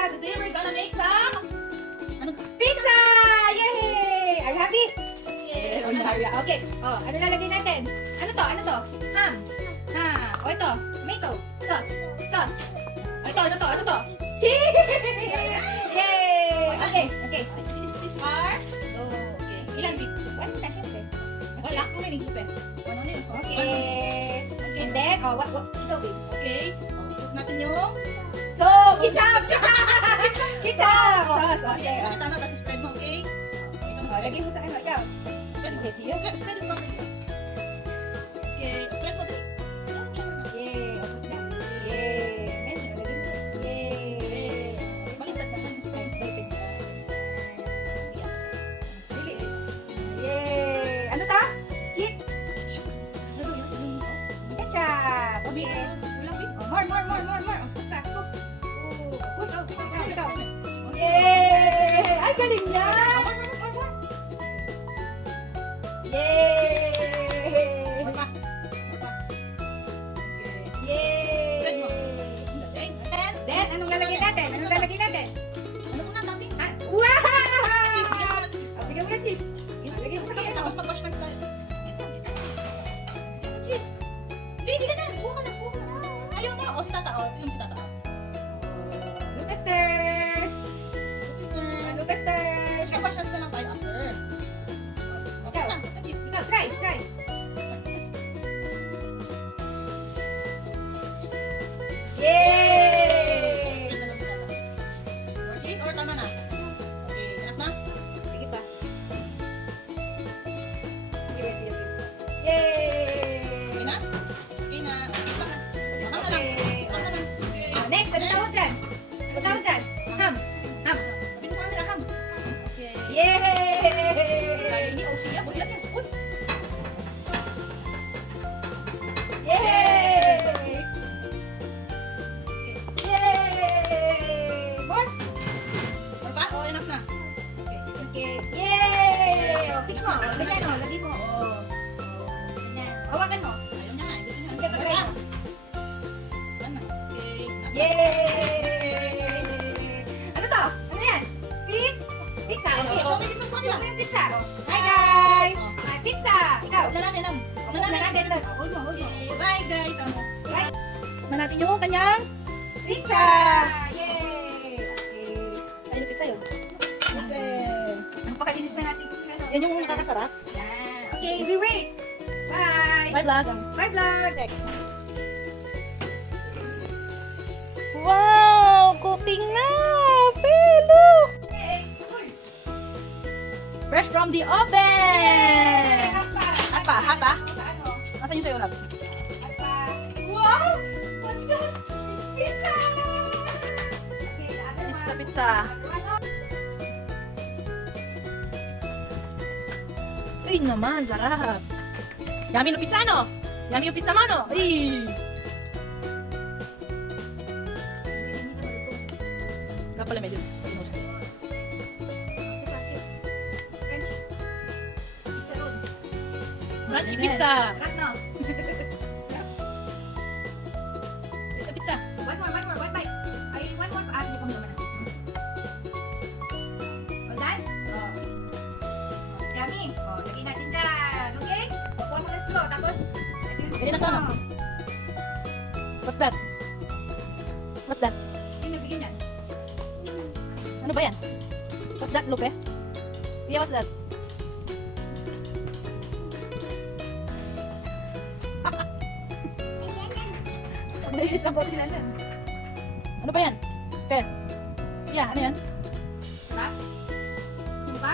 vlog! Today we're gonna make some Pizza! Yay! Are you happy? Yes. Okay. Oh, ano lalagay natin? Ano to? Ano to? Ham. Ha. O ito. Tomato. Sauce. Sauce. O ito. Ano to? Ano to? Cheese! Yay! Okay. Okay. This are okay. Ilan big? One na, syempre. Wala kung may niglupe. Ano na yun? Okay. And then, oh, what? Ito, babe. Okay. Put natin yung So, ketchup! Ketchup! Sauce. Okay. Ito na, tapos spread mo, okay? Oh, lagay mo sa ano, ikaw. Spread mo. Okay, sige. Spread it properly. Okay. Spread mo din. Yay! Upot na. Yay! Ayan, lagay mo. Yay! Baliktad na lang. Baliktad siya. Dili. Yay! Ano ta? Ketchup! Okay. Oh, more. Oh, suka. Scoop. Oh, ikaw. Yay! Ay, galing niya! Yay! More pa. Okay. Spread mo. Yay! Okay. And Then, anong lalagay natin? ano muna topping? Ah, wow! Cheese. Bigyan mo ng cheese. Bigyan mo ng cheese. Lagay mo sa Sige, kamay mo. tapos mag-wash hands tayo. Ito, cheese. Hindi ka na. Kuha ka na. Ayaw mo. O, si tata. O, ito yung si tata. Lupester! Lupester! Tapos mag-wash hands na lang tayo after. Okay na. Ito, cheese. Ikaw, try. Yay! Spread na lang si tata. More cheese or tama na? Okay, enough na? Sige pa. Yay! Okay na? Okay na. Isa na. Baka na lang. Okay. Baka na lang. Okay. Next, ano tawag dyan? Ham. Sabi mo sa camera, ham. Okay. Tayo Yay! ni OC. Ako, ilan yung spoon? Yay! Okay. Yay! More? Or pa? O, enough na. Okay. Okay. Yay! O, fix mo. O, ganyan o. Lagi mo. O. Ganyan. Hawakan mo. Ayaw niya nga. Gusto niya. Hindi ka try mo. Yan na. Okay. Enough. Yay! Ano to? Ano yan? Pizza. Okay. So, may pizza sa kanila. Ito yung pizza. Hi guys! Pizza. Ikaw. Huwag na natin, ham. Huwag na natin doon. Huwag mo. Okay. Bye, guys. Bye. Huwag na natin yung kanyang Pizza! Yay! Okay. ay, pizza yun. Okay. Ang pakalinis na natin yung ano. Yan yung nakakasarap. Yan. Okay, we wait. Bye! Bye, vlog. Bye vlog! Wow! Cooking na! Pelo! Okay. Fresh from the Yay! oven! Hapa. Hapa? Sa ano? Nasaan yung sayo lab? Hapa. Wow! What's that? Pizza! Okay, the other This is the one. pizza. Uy naman, sarap! Yummy no pizza, no? Yummy yung pizza mo, no? Ay! Kaya pala medyo pinost eh. Crunchy pizza! Sarap, no? Ito pizza. One bite. Ay, one more. Hindi ko naman nasa. All done? Oh. Yummy. Oh, lagay natin dyan. Okay? Kuha mo ng straw. Tapos, ito yung Pwede na to, straw no? mo. What's that? What's that? Sino bigyan yan? Ano ba yan? What's that, Lupe? Yeah, what's that? Nailis lang po sila lang. Ano ba yan? Pe? Yeah, ano yan? Sarap? Sino pa?